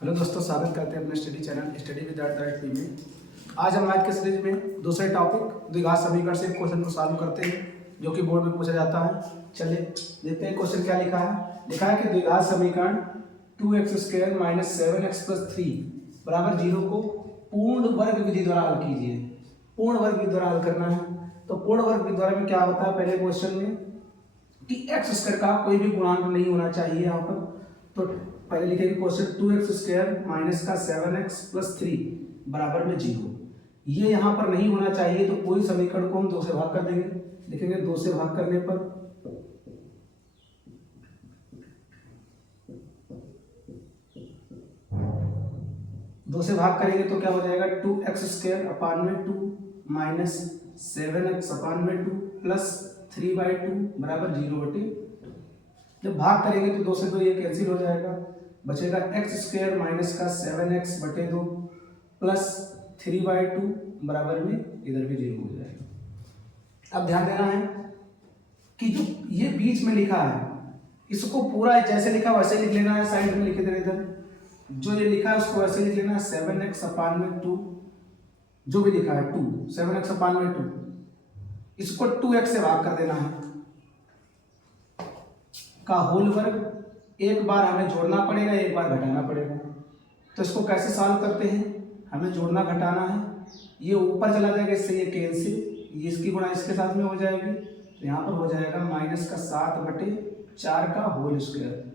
Hello दोस्तों, स्वागत करते हैं अपने study channel study with P में। आज हम मैथ के सीरीज में दूसरे टॉपिक द्विघात समीकरण से क्वेश्चन को सॉल्व करते हैं जो कि बोर्ड में पूछा जाता है। चलिए देखते हैं क्वेश्चन क्या लिखा है। लिखा है कि द्विघात समीकरण 2x² - 7x + 3 बराबर 0 को पूर्ण वर्ग विधि द्वारा हल कीजिए। पूर्ण वर्ग विधि द्वारा हल करना है। तो पूर्ण वर्ग विधि द्वारा में क्या होता है, पहले क्वेश्चन में कि x² का कोई भी गुणांक नहीं होना चाहिए यहाँ पर। तो पहले लिखेंगे क्वेश्चन 2x² - 7x + 3 बराबर में 0। ये यहाँ पर नहीं होना चाहिए, तो पूरी समीकरण को हम 2 से भाग कर देंगे। लिखेंगे 2 से भाग करने पर 2 से भाग करेंगे तो क्या हो जाएगा, 2x² - 7x/2 + 3/2 बराबर 0/। जब भाग करेंगे तो 2 से 2 ये कैंसिल हो जाएगा, बचेगा x² - 7x/2 + 3/2 बराबर में इधर भी 0 हो जाएगा। अब ध्यान देना है कि जो ये बीच में लिखा है इसको पूरा जैसे लिखा वैसे लिख लेना है। साइड में लिखे थे इधर जो ये लिखा है उसको वैसे लिख लेना है। 7x/2 जो भी लिखा है 2 7x/2 इसको 2x से भाग कर देना है का होल वर्ग। एक बार हमें जोड़ना पड़ेगा, एक बार घटाना पड़ेगा। तो इसको कैसे सॉल्व करते हैं, हमें जोड़ना घटाना है। ये ऊपर चला जाएगा, इससे ये कैंसिल, ये इसकी गुणा इसके साथ में हो जाएगी। तो यहाँ पर हो जाएगा -7/4 का होल स्क्वायर।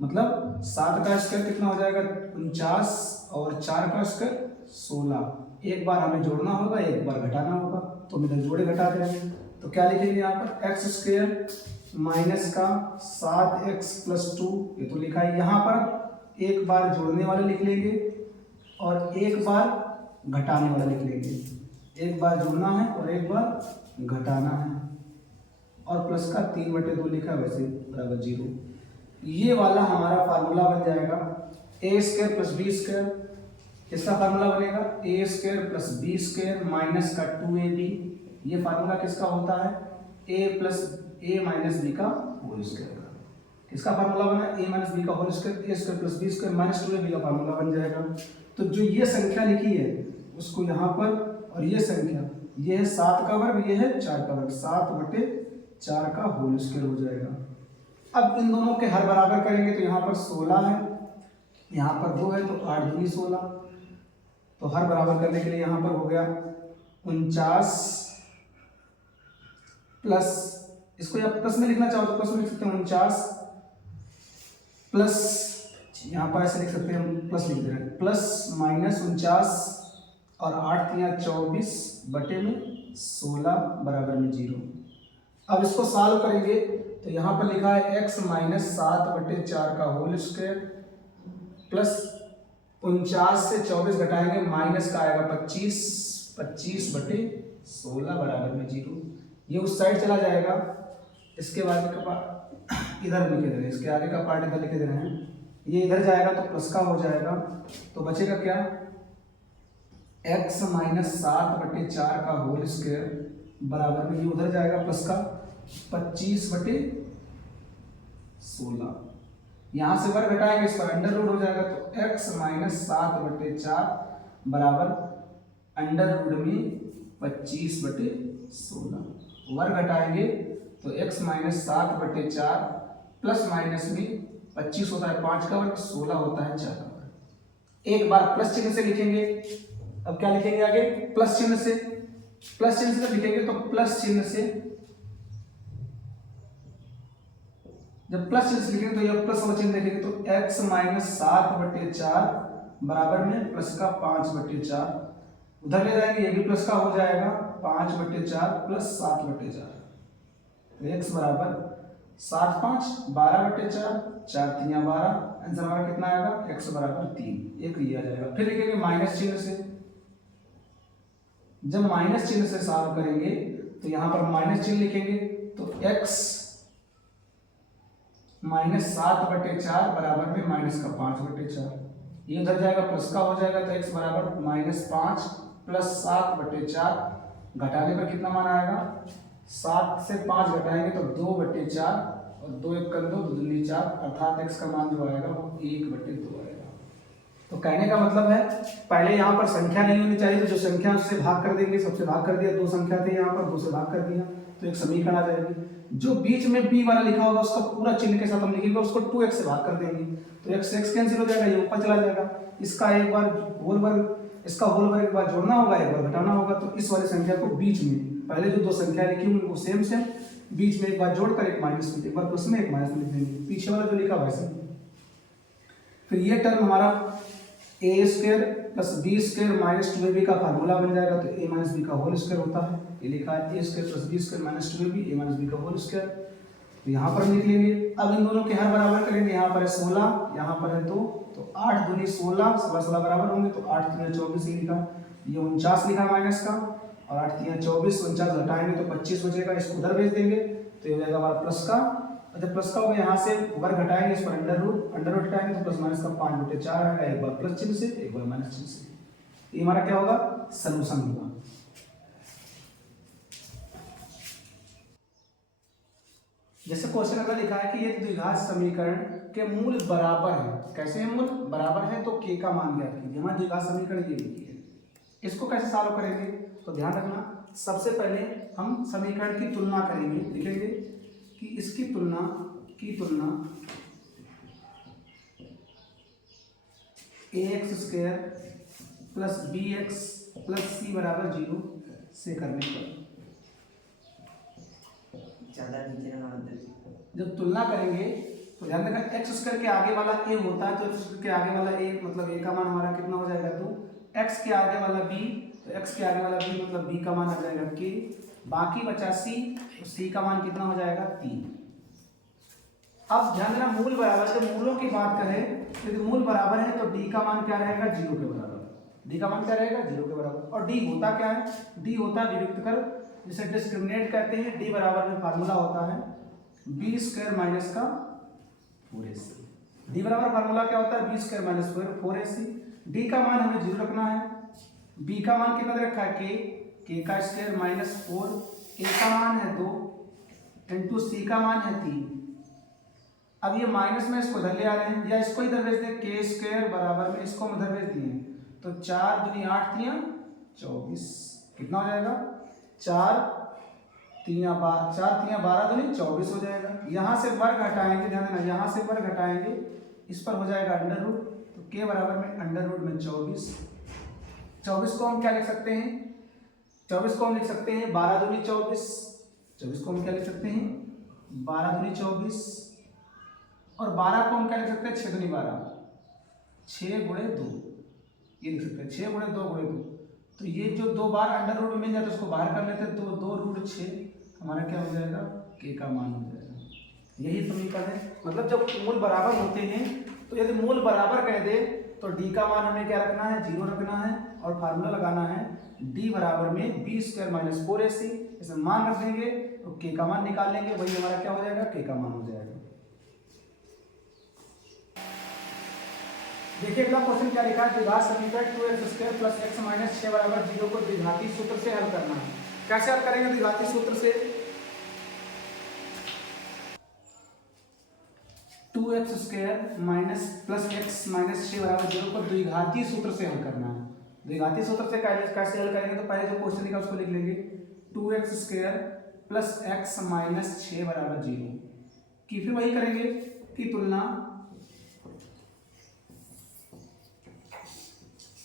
मतलब 7 का स्क्वायर कितना हो जाएगा, 49, और 4 का स्क्वायर 16। एक बार हमें जोड़ना होगा, एक बार घटाना होगा। तो हम इधर जोड़े घटा देंगे। तो क्या लिखेंगे यहाँ पर, x² माइनस का 7x + 2, ये तो लिखा है। यहाँ पर एक बार जोड़ने वाले लिख लेंगे और एक बार घटाने वाला लिख लेंगे। एक बार जोड़ना है और एक बार घटाना है, और प्लस का 3/2 लिखा वैसे बराबर 0। ये वाला हमारा फार्मूला बन जाएगा a² + b²। इसका फार्मूला बनेगा a² + b² माइनस का 2ab। ये फार्मूला किसका होता है, a - b का होल स्क्वायर का। किसका फार्मूला बना, a - b का whole square. a² + b² - 2ab का फार्मूला बन जाएगा। तो जो ये संख्या लिखी है उसको यहाँ पर, और ये संख्या ये है 7 का वर्ग, ये है 4 का वर्ग, 7/4 का होल स्क्वायर हो जाएगा। अब इन दोनों के हर बराबर करेंगे तो यहाँ पर 16 है, यहाँ पर 2 है, तो 8 दूनी 16। तो हर बराबर करने के लिए यहाँ पर हो गया 49 प्लस, इसको आप प्लस में लिखना चाहो तो प्लस में लिख सकते हैं 49 प्लस, यहाँ पर ऐसे लिख सकते हैं, प्लस लिख दे रहे हैं, प्लस -49 और 8 × 24 बटे में 16 बराबर में 0। अब इसको सॉल्व करेंगे तो यहाँ पर लिखा है x - 7/4 का होल स्क्वायर प्लस 49 से 24 घटाएंगे, माइनस का आएगा 25/16 बराबर में 0। ये उस साइड चला जाएगा। इसके बाद का इधर लिखे दे रहे हैं, इसके आगे का पार्ट इधर लिखे दे रहे हैं। ये इधर जाएगा तो प्लस का हो जाएगा। तो बचेगा क्या, x - 7/4 का होल स्क्वायर बराबर में, ये उधर जाएगा प्लस का 25/16। यहाँ से वर्ग घटाएंगे, इस पर अंडर रूट हो जाएगा। तो x - 7/4 बराबर अंडर रूट में 25/16। वर्ग घटाएंगे तो x - 7/4 प्लस माइनस में 25 होता है 5 का वर्ग, 16 होता है 4 का वर्ग। एक बार प्लस चिन्ह से लिखेंगे। अब क्या लिखेंगे आगे, प्लस चिन्ह से। प्लस चिन्ह से लिखेंगे तो प्लस चिन्ह से, जब प्लस चिन्ह से लिखेंगे तो यह प्लस वाला चिन्ह लिखेंगे तो x - 7/4 बराबर में प्लस का 5/4। उधर ले जाएंगे, ये भी प्लस का हो जाएगा 5/4 प्लस 7/4। तो x बराबर 7 × 5 = 12/4, 4 × 3 = 12। आंसर हमारा कितना आएगा, x बराबर 3। एक लिया जाएगा। फिर लिखेंगे माइनस चिन्ह से। जब माइनस चिन्ह से सॉल्व करेंगे तो यहाँ पर माइनस चिन्ह लिखेंगे तो x - 7/4 बराबर में माइनस का 5/4। ये उधर जाएगा प्लस का हो जाएगा, तो x बराबर -5 प्लस 7/4। घटाने पर कितना मान आएगा, 7 से 5 घटाएंगे तो 2/4, और 2 × 1 = 2, 2 × 2 = 4, अर्थात x का मान जो आएगा वो 1/2 आएगा। तो कहने का मतलब है पहले यहाँ पर संख्या नहीं होनी चाहिए, तो जो संख्या उससे भाग कर देंगे, सबसे भाग कर दिया, दो संख्या थे यहाँ पर, दो से भाग कर दिया तो एक समीकरण आ जाएगी। जो बीच में b वाला लिखा होगा उसका पूरा चिन्ह के साथ हम लिखेंगे, उसको 2x से भाग कर देंगे तो x कैंसिल हो जाएगा, ये ऊपर चला जाएगा। इसका एक बार होल वर्ग, इसका होल वर्ग एक बार जोड़ना होगा, एक बार घटाना होगा। तो इस वाली संख्या को बीच में, पहले जो दो संख्या लिखी उनको सेम सेम बीच में एक बार जोड़कर एक माइनस में, एक बार प्लस में एक माइनस में लिख देंगे, पीछे वाला जो लिखा वैसे। फिर ये टर्म हमारा A square plus B square minus 2ab का फार्मूला बन जाएगा। तो a माइनस बी का होल स्क्वायर होता है, ये लिखा है A square plus B square minus 2ab, a minus B का होल स्क्वायर। तो यहाँ पर लिख लेंगे। अब इन दोनों के हर बराबर करेंगे, यहाँ पर है 16, यहाँ पर है 2, तो 8 दूनी 16, 16 बराबर होंगे तो 8 3 24 ही लिखा, ये 49 लिखा माइनस का, और 8 3 24, 49 घटाएंगे तो 25 बचेगा, इसको उधर भेज देंगे तो ये हो जाएगा हमारा प्लस का। जब प्लस का होगा यहाँ से वर्ग घटाएंगे, इस पर अंडर रूट हटाएंगे तो प्लस माइनस का 5/4 आएगा, एक बार प्लस चिन्ह से एक बार माइनस चिन्ह से। ये हमारा क्या होगा, सॉल्यूशन होगा। जैसे क्वेश्चन अगर लिखा है कि ये द्विघात समीकरण के मूल बराबर है, कैसे है मूल बराबर है, तो k का मान ज्ञात कीजिए। हमारा द्विघात समीकरण ये लिखी है, इसको कैसे सॉल्व करेंगे तो ध्यान रखना, सबसे पहले हम समीकरण की तुलना करेंगे, लिखेंगे कि इसकी तुलना ax square plus bx plus c बराबर 0 से करने पर, ज्यादा नीचे ना जब तुलना करेंगे तो ध्यान रखना x स्क्वायर के आगे वाला a होता है, तो x के आगे वाला a मतलब a का मान हमारा कितना हो जाएगा, तो x के आगे वाला b, तो x के आगे वाला b मतलब b का मान आ जाएगा k, बाकी बचा c, तो c का मान कितना हो जाएगा 3। अब ध्यान देना मूल बराबर, जब मूलों की बात करें तो यदि मूल बराबर है तो d का मान क्या रहेगा, 0 के बराबर, d का मान क्या रहेगा 0 के बराबर। और d होता क्या है, d होता है विभक्त कर, जिसे डिस्क्रिमिनेट कहते हैं। d बराबर में फार्मूला होता है b स्क्वायर माइनस का 4ac। d बराबर फार्मूला क्या होता है, b square minus 4ac। d का मान हमें 0 रखना है, b का मान कितना रखा है k का स्क्वायर माइनस 4, a का मान है 2 इंटू c का मान है 3। अब ये माइनस में इसको इधर ले आ रहे हैं, या इसको इधर भेज दें, k स्क्वायर बराबर में इसको हम इधर भेज दिए, तो 4 दूनी 8 3 24, कितना हो जाएगा 4 3 12 दूनी 24 हो जाएगा। यहाँ से वर्ग हटाएंगे, ध्यान देना यहाँ से वर्ग हटाएंगे, इस पर हो जाएगा अंडर रूट, तो k बराबर में अंडर रूट में 24। 24 को हम क्या लिख सकते हैं, 24 को हम लिख सकते हैं 12 दूनी 24, 24 को हम क्या लिख सकते हैं 12 दूनी 24, और 12 को हम क्या लिख सकते हैं 6 दूनी 12, 6 गुणे 2, ये लिख सकते हैं 6 गुणे 2 गुणे 2। तो ये जो 2 बार अंडर रूट में मिल जाए तो उसको बाहर कर लेते हैं, तो 2 रूट 6 हमारा क्या हो जाएगा, k का मान हो जाएगा। यही समीकरण है, मतलब जब मूल बराबर होते हैं तो यदि मूल बराबर कह दे तो d का मान हमें क्या रखना है, 0 रखना है, और फार्मूला लगाना है d बराबर में b स्क्वायर माइनस 4ac, इसमें मान रख देंगे तो k का मान निकाल लेंगे, वही हमारा क्या हो जाएगा, k का मान हो जाएगा। देखिए अगला क्वेश्चन क्या लिखा है, द्विघात समीकरण 2x square plus x minus 6 बराबर 0 को द्विघाती सूत्र से हल करना है। कैसे हल करेंगे द्विघाती सूत्र से, 2x square minus plus x minus 6 बराबर 0 को द्विघाती सूत्र से हल करना है। द्विघाती सूत्र से कैसे हल करेंगे, तो पहले जो क्वेश्चन लिखा उसको लिख लेंगे, 2x square plus x minus 6 बराबर 0 की, फिर वही करेंगे कि तुलना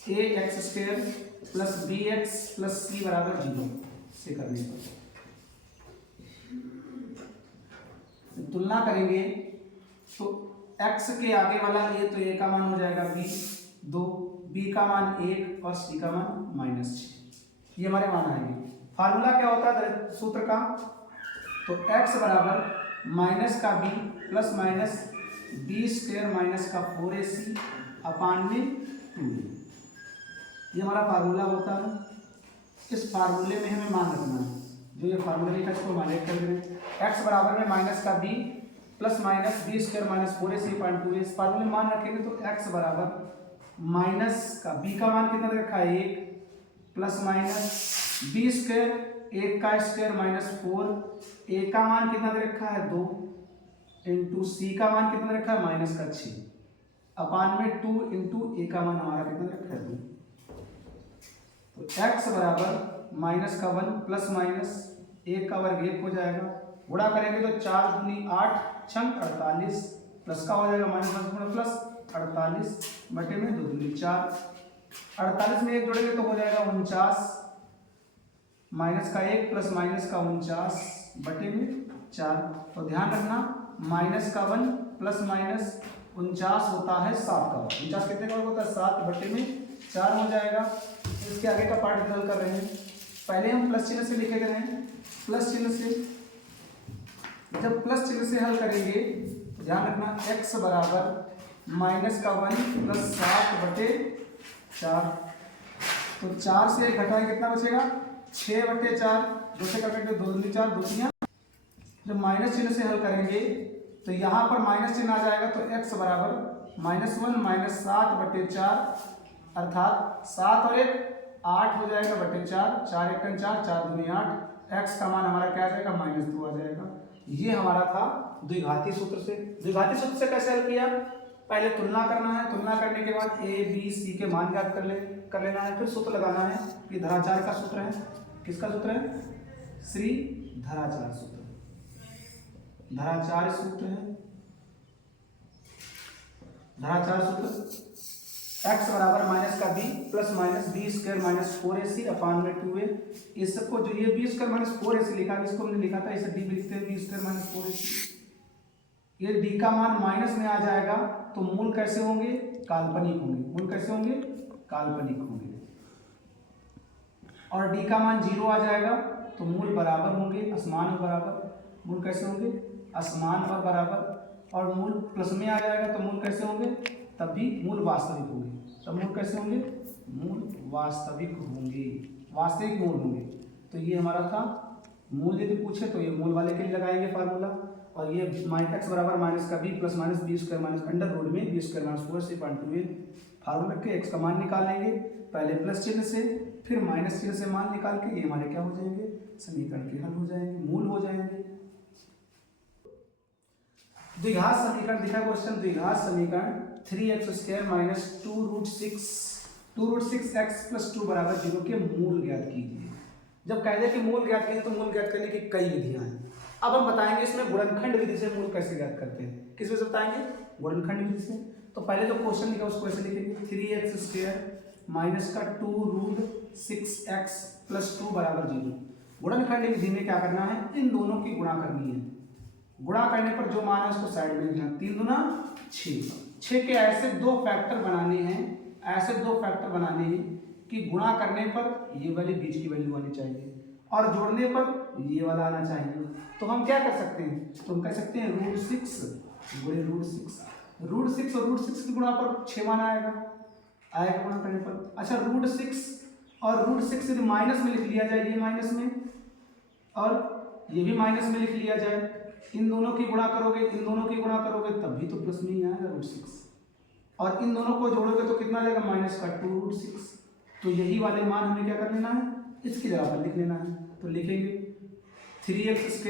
ax square plus bx plus c बराबर 0 से करने पर तुलना करेंगे तो x के आगे वाला a, तो a का मान हो जाएगा b 2, b का मान 1 और c का मान -6, ये हमारे मान आएंगे। फार्मूला क्या होता है सूत्र का, तो x बराबर माइनस का b plus minus b square minus का 4ac अपान में 2, ये हमारा फार्मूला होता है। इस फार्मूले में हमें मान रखना है, जो ये फार्मूला लिखा है इसको माइनस कर दें, x बराबर में माइनस का b plus minus b square minus 4ac अपान 2, इस फार्मूले में मान रखेंगे तो x बराबर माइनस का b का मान कितना रखा है 1 प्लस माइनस b स्क्वायर 1 का स्क्वायर माइनस 4, a का मान कितना रखा है 2 इंटू c का मान कितना रखा है -6। अपान में 2 इंटू ए का मान हमारा कितना रखा है 2। तो x बराबर माइनस का 1 प्लस माइनस 1 का वर्ग 1 हो जाएगा, गुणा करेंगे तो 4 दूनी 8 छंग 48 प्लस का हो जाएगा माइनस प्लस 48 बटे में 2 दूनी 4, 48 में 1 जोड़ेंगे तो हो जाएगा 49 माइनस का 1 प्लस माइनस का 49 बटे में 4। तो ध्यान रखना माइनस का 1 प्लस माइनस 49 होता है 7 का वर्ग। 49 कितने का वर्ग होता है 7 बटे में 4 हो जाएगा। इसके आगे का पार्ट हल कर रहे हैं, पहले हम प्लस चिन्ह से लिखे गए हैं, प्लस चिन्ह से जब प्लस चिन्ह से हल करेंगे तो ध्यान रखना x बराबर माइनस का 1 प्लस 7 बटे 4। तो 4 से घटाएं कितना बचेगा 6 बटे 4, 2 से कटेंगे 2 दूनी 4 2 तियां। जब माइनस चिन्ह से हल करेंगे तो यहाँ पर माइनस चिन्ह आ जाएगा तो x बराबर माइनस 1 माइनस 7 बटे 4 अर्थात 7 और 1 8 हो जाएगा बटे 4, 4 1 4 4 दूनी 8, x का मान हमारा क्या आ जाएगा -2 आ जाएगा। ये हमारा था द्विघाती सूत्र से। द्विघाती सूत्र से कैसे हल किया, पहले तुलना करना है, तुलना करने के बाद a b c के मान ज्ञात कर लेना है, फिर सूत्र लगाना है। ये धराचार का सूत्र है, किसका सूत्र है श्री धराचार सूत्र, धराचार सूत्र है। धराचार सूत्र x बराबर माइनस का b plus minus B square minus 4ac upon में 2a। इस सबको जो ये बी स्क्वायर माइनस 4ac लिखा है इसको हमने लिखा था इसे d लिखते हैं बी स्क्वायर माइनस 4ac। ये d का मान माइनस में आ जाएगा तो मूल कैसे होंगे काल्पनिक होंगे, मूल कैसे होंगे काल्पनिक होंगे। और d का मान 0 आ जाएगा तो मूल बराबर होंगे, असमान और बराबर। मूल कैसे होंगे असमान और बराबर। और मूल प्लस में आ जाएगा तो मूल कैसे होंगे तब भी मूल वास्तविक होंगे। तब मूल कैसे होंगे मूल वास्तविक होंगे, वास्तविक मूल होंगे। तो ये हमारा था मूल, यदि पूछे तो ये मूल वाले के लिए लगाएंगे फार्मूला। और ये x बराबर माइनस का b plus minus B square minus under root में B square minus 4c/2a formula रख के x का मान निकाल लेंगे, पहले प्लस चिन्ह से फिर माइनस चिन्ह से मान निकाल के ये हमारे क्या हो जाएंगे समीकरण के हल हो जाएंगे, मूल हो जाएंगे। द्विघात समीकरण दिखा क्वेश्चन, द्विघात समीकरण 3x² माइनस 2√6x प्लस 2 बराबर 0 के मूल ज्ञात कीजिए। जब कह दे कि मूल ज्ञात कीजिए तो मूल ज्ञात करने की कई विधियां हैं। अब हम बताएंगे इसमें गुणनखंड विधि से मूल कैसे ज्ञात करते हैं। किस विधि से बताएंगे गुणनखंड विधि से। तो पहले जो क्वेश्चन लिखा उसको ऐसे लिखेंगे 3x² माइनस का 2√6x प्लस 2 बराबर 0। गुणनखंड विधि में क्या करना है इन दोनों की गुणा करनी है, गुणा करने पर जो मान है उसको साइड में लिखना, 3 दूना 6 के ऐसे दो फैक्टर बनाने हैं, ऐसे दो फैक्टर बनाने हैं कि गुणा करने पर ये वाली बीच की वैल्यू आनी चाहिए और जोड़ने पर ये वाला आना चाहिए। तो हम क्या कर सकते हैं, तो हम कह सकते हैं √6 गुणे √6, √6 और √6 की गुणा पर 6 मान आएगा गुणा करने पर। अच्छा √6 और √6 यदि माइनस में लिख लिया जाए, ये माइनस में और ये भी माइनस में लिख लिया जाए, इन दोनों की गुणा करोगे इन दोनों की गुणा करोगे तब भी तो प्लस में ही आएगा √6 और इन दोनों को जोड़ोगे तो कितना आ जाएगा माइनस का 2√6। तो यही वाले मान हमें क्या कर लेना है इसकी जगह पर लिख लेना है। तो लिखेंगे 3x²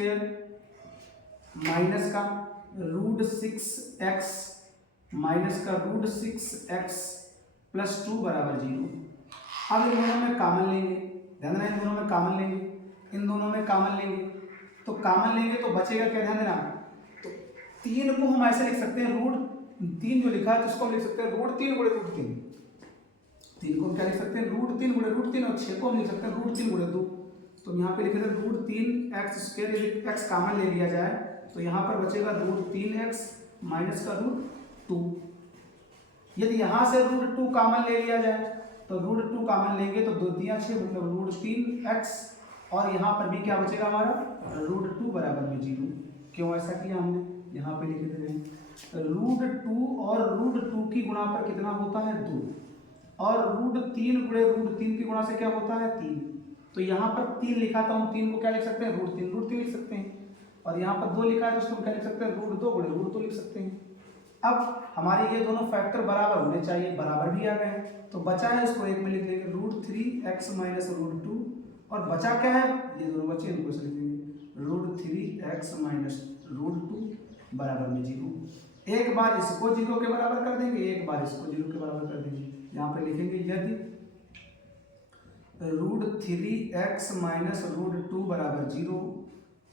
माइनस का √6x माइनस का √6x प्लस 2 बराबर 0। अब इन दोनों में कॉमन लेंगे, ध्यान देना इन दोनों में कॉमन लेंगे, इन दोनों में कॉमन लेंगे तो कॉमन लेंगे तो बचेगा क्या, ध्यान देना। तो 3 को हम ऐसे लिख सकते हैं √3 जो लिखा है तो उसको हम लिख सकते हैं √3 गुणे √3। 3 को हम क्या लिख सकते हैं √3 गुणे √3 और 6 को हम लिख सकते हैं √3 गुणे 2। तो यहाँ पे लिखे थे √3x², यदि x कॉमन ले लिया जाए तो यहाँ पर बचेगा √3x माइनस का √2। यदि यहाँ से √2 कॉमन ले लिया जाए तो √2 कॉमन लेंगे तो 2 दिया 6 मतलब √3x और यहाँ पर भी क्या बचेगा हमारा √2 बराबर में 0। क्यों ऐसा किया हमने, यहाँ पे लिखे थे √2 और √2 की गुणा पर कितना होता है 2 और √3 गुणे √3 की गुणा से क्या होता है 3। तो यहाँ पर 3 लिखा था, हम 3 को क्या लिख सकते हैं √3 लिख सकते हैं और यहाँ पर 2 लिखा है तो उसको हम क्या लिख सकते हैं √2 गुणे √2 लिख सकते हैं। अब हमारे ये दोनों फैक्टर बराबर होने चाहिए, बराबर भी आ गए तो बचा है इसको एक में लिख लेंगे √3x माइनस √2 और बचा क्या है ये दोनों बचे इनको लिख देंगे √3x माइनस √2 बराबर में 0। एक बार इसको 0 के बराबर कर देंगे, एक बार इसको 0 के बराबर कर देंगे। यहाँ पे लिखेंगे यदि √3x माइनस √2 बराबर 0,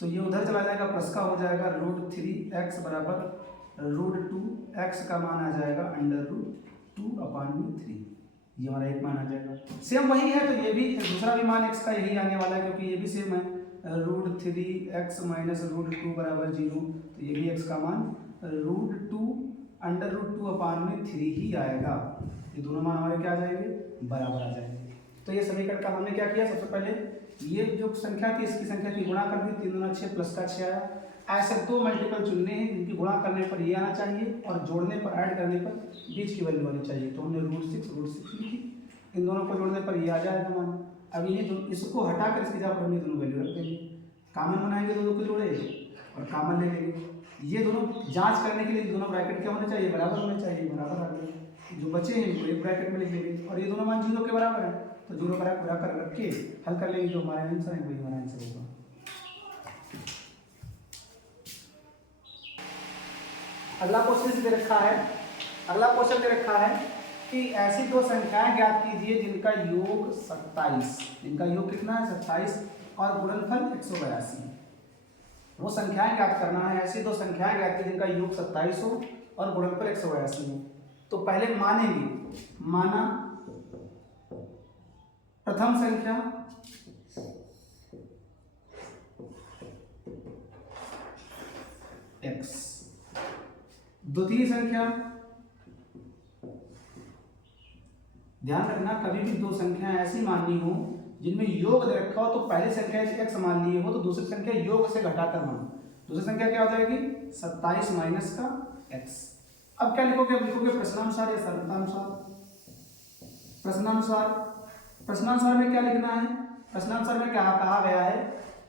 तो ये उधर चला जाएगा, प्लस का हो जाएगा, √3x बराबर √2x का मान आ जाएगा √2/3, ये हमारा एक मान आ जाएगा। सेम वही है, तो ये भी दूसरा भी मान x का यही आने वाला है, क्योंकि ये भी सेम है, √3x माइनस √2 बराबर 0, तो ये भी x का मान √2/3 ही आएगा। ये दोनों मान हमारे क्या आ जाएंगे, बराबर आ जाएंगे। तो ये समीकरण का हमने क्या किया, सबसे पहले ये जो संख्या थी इसकी संख्या की गुणा कर दी, 3 दूना 6 प्लस का 6 आया। ऐसे दो मल्टीपल चुनने हैं जिनकी गुणा करने पर ये आना चाहिए और जोड़ने पर, ऐड करने पर बीच की वैल्यू आनी चाहिए, तो हमने √6 लिखी। इन दोनों को जोड़ने पर ये आ जाएगा मान। अब ये इसको हटाकर इसकी जगह पर हम ये दोनों वैल्यू रख देंगे, कॉमन बनाएंगे, दोनों को जोड़े और कॉमन ले लेंगे। ये दोनों जांच करने के लिए दोनों ब्रैकेट क्या होने चाहिए, बराबर होने चाहिए, बराबर आ गए। जो बचे हैं इनको एक ब्रैकेट में लिख लेंगे और ये दोनों मान 0 के बराबर है, तो 0 बराबर रख के हल कर लेंगे, जो हमारा आंसर है वही हमारा आंसर होगा। अगला क्वेश्चन दे रखा है, अगला क्वेश्चन दे रखा है कि ऐसी दो संख्याएं ज्ञात कीजिए जिनका योग 27, जिनका योग कितना है 27 और गुणनफल 182। वो संख्याएं ज्ञात करना है, ऐसी दो संख्याएं ज्ञात कीजिए जिनका योग 27 हो और गुणनफल 182 हो। तो पहले मानेंगे, माना प्रथम संख्या x, द्वितीय संख्या, ध्यान रखना कभी भी दो संख्याएं ऐसी माननी हो जिनमें योग दे रखा हो, तो पहली संख्या x मान ली हो तो दूसरी संख्या योग से घटाकर मानो। दूसरी संख्या क्या हो जाएगी 27 माइनस का x। अब क्या लिखोगे, लिखोगे प्रश्नानुसार या सरलतानुसार। प्रश्नानुसार, प्रश्नानुसार में क्या लिखना है, प्रश्नानुसार में क्या कहा गया है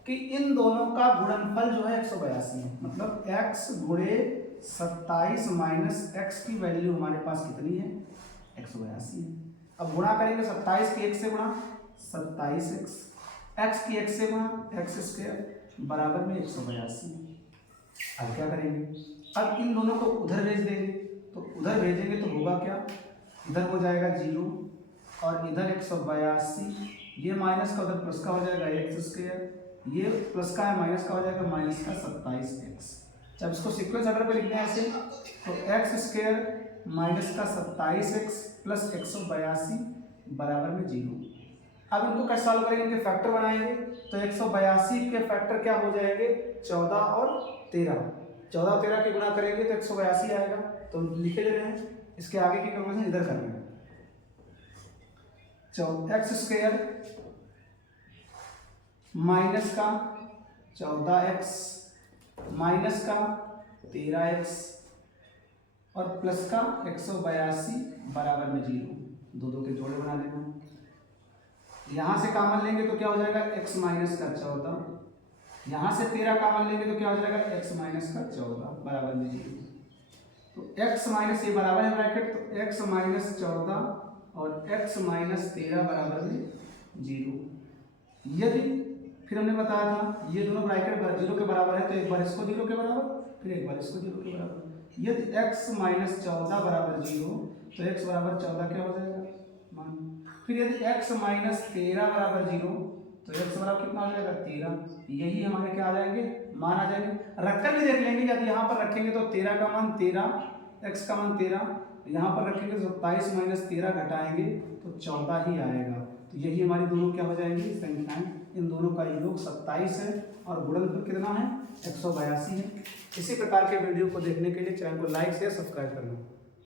कि इन दोनों का गुणनफल जो है 182 है, मतलब x गुणे 27 माइनस x की वैल्यू हमारे पास कितनी है 182 है। अब गुणा करेंगे 27 की 1 से गुणा 27x, x की 1 से गुणा x² बराबर में 182। अब क्या करेंगे, अब इन दोनों को उधर भेज देंगे, तो उधर भेजेंगे तो होगा क्या, इधर हो जाएगा 0 और इधर 182, ये माइनस का उधर प्लस का हो जाएगा x², ये प्लस का है माइनस का हो जाएगा माइनस का 27x। जब इसको सीक्वेंस ऑर्डर पे लिखते हैं ऐसे, तो x² माइनस का 27x प्लस 182 बराबर में 0। अब इनको कैसे सॉल्व करेंगे, इनके फैक्टर बनाएंगे, तो 182 के फैक्टर क्या हो जाएंगे 14 और 13, 14 और 13 की गुणा करेंगे तो 182 आएगा। तो लिखे दे रहे हैं, इसके आगे की कैलकुलेशन इधर करना है। x² माइनस का 14x माइनस का 13x और प्लस का 182 बराबर में 0, दो के जोड़े बना देना। यहाँ से कॉमन लेंगे तो क्या हो जाएगा x माइनस का 14, यहाँ से 13 कॉमन लेंगे तो क्या हो जाएगा x माइनस का 14 बराबर में 0। तो x माइनस ये बराबर है ब्रैकेट, तो x माइनस 14 और x माइनस 13 बराबर में 0। यदि फिर हमने बताया था ये दोनों ब्रैकेट 0 के बराबर है, तो एक बार इसको 0 के बराबर फिर एक बार इसको 0 के बराबर। यदि x माइनस 14 बराबर 0 तो x बराबर 14 क्या हो जाएगा मान। फिर यदि x माइनस 13 बराबर 0 तो x बराबर कितना हो जाएगा 13। यही हमारे क्या आ जाएंगे मान आ जाएंगे। रखकर भी देख लेंगे, यदि यहाँ पर रखेंगे तो 13 का मान 13, x का मान 13, यहाँ पर रखेंगे तो 27 माइनस 13 घटाएंगे तो 14 ही आएगा। तो यही हमारी दोनों क्या हो जाएंगी संख्याएं, इन दोनों का योग 27 है और गुणनफल कितना है 182 है। इसी प्रकार के वीडियो को देखने के लिए चैनल को लाइक शेयर सब्सक्राइब करना।